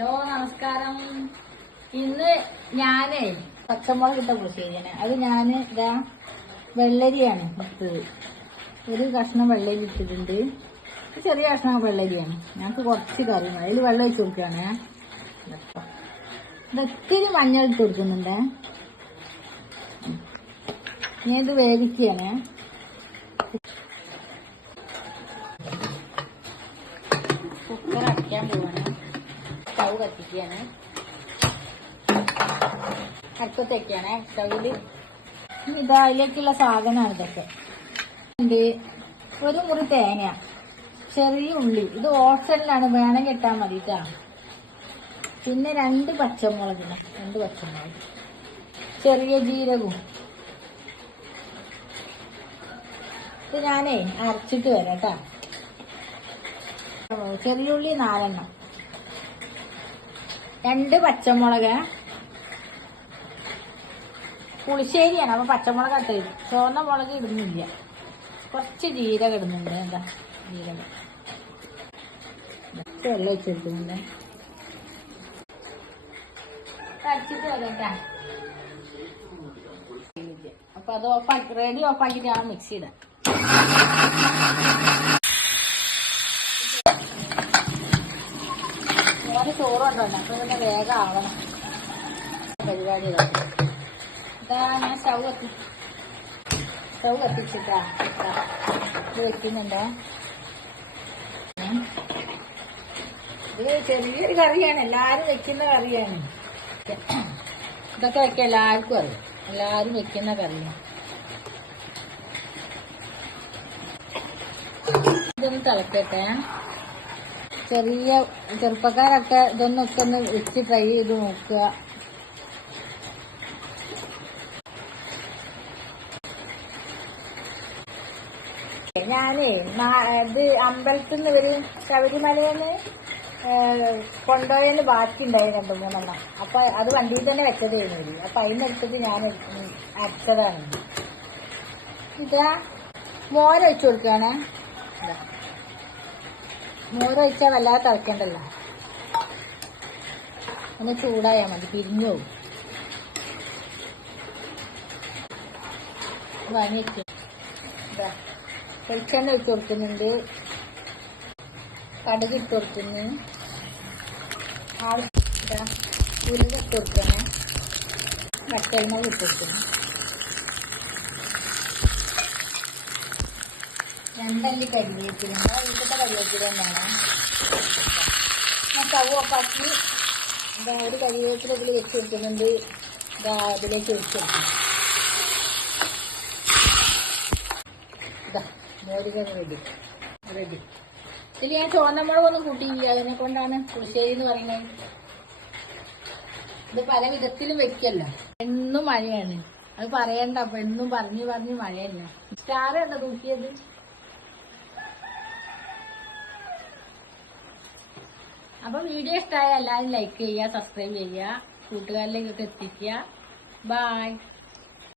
Hello നമസ്കാരം. ഇന്ന് ഞാനേ പച്ചമുളക് ഇട്ട പുളിശ്ശേരിയാണ്. അത് ഞാൻ ഇതാ വെള്ളരിയാണ് ഇട്ടത്. ഒരു കഷ്ണം വെള്ളരി ഇട്ടിട്ടുണ്ട്. ചെറിയ കഷ്ണം വെള്ളരിയാണ്. ഞങ്ങൾക്ക് കുറച്ച് കറി അതിൽ വെള്ളം ഒഴിച്ച് കൊടുക്കുകയാണ്. ഇതൊത്തിരി മഞ്ഞൾ ഇട്ട് കൊടുക്കുന്നുണ്ട്. ഞാൻ ഇത് വേവിക്കുകയാണ്. കുക്കർ അടയ്ക്കാൻ പോവാണ്. സ്റ്റൗ കത്തിക്കുകയാണ്. അടുപ്പത്തേക്കാണ് സ്റ്റൗവില്. ഇതാ അതിലേക്കുള്ള സാധനമാണ് ഇതൊക്കെ. ഒരു മുറി തേങ്ങ, ചെറിയ ഉള്ളി, ഇത് ഓപ്ഷനിലാണ്, വേണമെങ്കിൽ ഇട്ടാൽ മതി കേട്ടോ. പിന്നെ 2 പച്ചമുളക്, ചെറിയ ജീരകവും. ഇത് ഞാനേ അരച്ചിട്ട് വരാം കേട്ടോ. ചെറിയ ഉള്ളി 4 എണ്ണം, 2 പച്ചമുളക്. പുളിശ്ശേരിയാണ് അപ്പൊ പച്ചമുളക് ഇട്ട്, ചുവന്ന മുളക് ഇടുന്നില്ല. കുറച്ച് ജീരകം ഇടുന്നുണ്ട്. എന്താ ജീരകം വെള്ളം വെച്ചെടുക്കുന്നുണ്ട്. അരച്ചിട്ട് വരട്ടാ. അപ്പൊ അത് ഓഫാക്കി, റെഡി ഓഫാക്കിട്ട് ഞാൻ മിക്സ് ചെയ്ത. ചോറ് കൊണ്ടുവന്നെ. അപ്പൊ പിന്നെ വേഗം ആവണം പരിപാടി. ഇതാ ഞാൻ സ്റ്റൗ കത്തിച്ചിട്ടാ ഇത് വെക്കുന്നുണ്ടോ. ഇത് ചെറിയൊരു കറിയാണ്, എല്ലാരും വെക്കുന്ന കറിയാണ്. ഇതൊക്കെ വെക്കാൻ എല്ലാവർക്കും അറിയാം, എല്ലാരും വെക്കുന്ന കറിയാണ്. ഇതൊന്ന് തിളക്കട്ടെ. ചെറിയ ചെറുപ്പക്കാരൊക്കെ ഇതൊന്നൊക്കെ ഒന്ന് വെച്ച് ട്രൈ ചെയ്ത് നോക്കുക. ഞാനേ ഇത് അമ്പലത്തിൽ നിന്ന് ഇവര് ശബരിമലയിന്ന് കൊണ്ടുപോയതിന് ബാക്കി ഉണ്ടായി 2-3 എണ്ണം. അപ്പൊ അത് വണ്ടിയിൽ തന്നെ വെച്ചതായിരുന്നു. അപ്പൊ അതിനെടുത്തിട്ട് ഞാൻ അരച്ചതാണ്. ഇതാ മോരൊഴിച്ചു കൊടുക്കുകയാണ്. മോരൊഴിച്ചാൽ വല്ലാതെ തിളക്കണ്ടല്ലോ, ഒന്ന് ചൂടായാൽ മതി, പിരിഞ്ഞു പോകും. വാങ്ങിയിട്ട് വെളിച്ചെണ്ണ ഇട്ട് കൊടുക്കുന്നുണ്ട്, കടുക് ഇട്ട് കൊടുക്കുന്നു, ഉലുവ ഇട്ട് കൊടുക്കണേ, വറ്റൽമുളക് ഇട്ട് കൊടുക്കുന്നു, 2 അല്ലി കരിവേപ്പില. വീട്ടിലത്തെ കരിവേപ്പില തന്നെയാണ്. ഞാൻ സ്റ്റവ് ഓഫാക്കി ഒരു കരിവേപ്പില ഇതിൽ വെച്ച് കൊടുക്കുന്നുണ്ട്. അതിലേക്ക് വെച്ച് കൊടുക്കുന്നു. മോരുകറി റെഡി. ഇതിൽ ഞാൻ ചുവന്ന മുളകൊന്നും കൂട്ടിയില്ല, അതിനെ കൊണ്ടാണ് പുളിശ്ശേരി എന്ന് പറയുന്നത്. ഇത് പല വിധത്തിലും വെക്കല്ലോ. എന്നും മഴയാണ്, അത് പറയണ്ട. അപ്പൊ എന്നും പറഞ്ഞ് മഴയല്ല. സ്റ്റാർ കണ്ടോ തൂക്കിയത്. അപ്പൊ വീഡിയോ ഇഷ്ടമായ എല്ലാവരും ലൈക്ക് ചെയ്യുക, സബ്സ്ക്രൈബ് ചെയ്യുക, കൂട്ടുകാരിലേക്കൊക്കെ എത്തിക്കുക. ബൈ.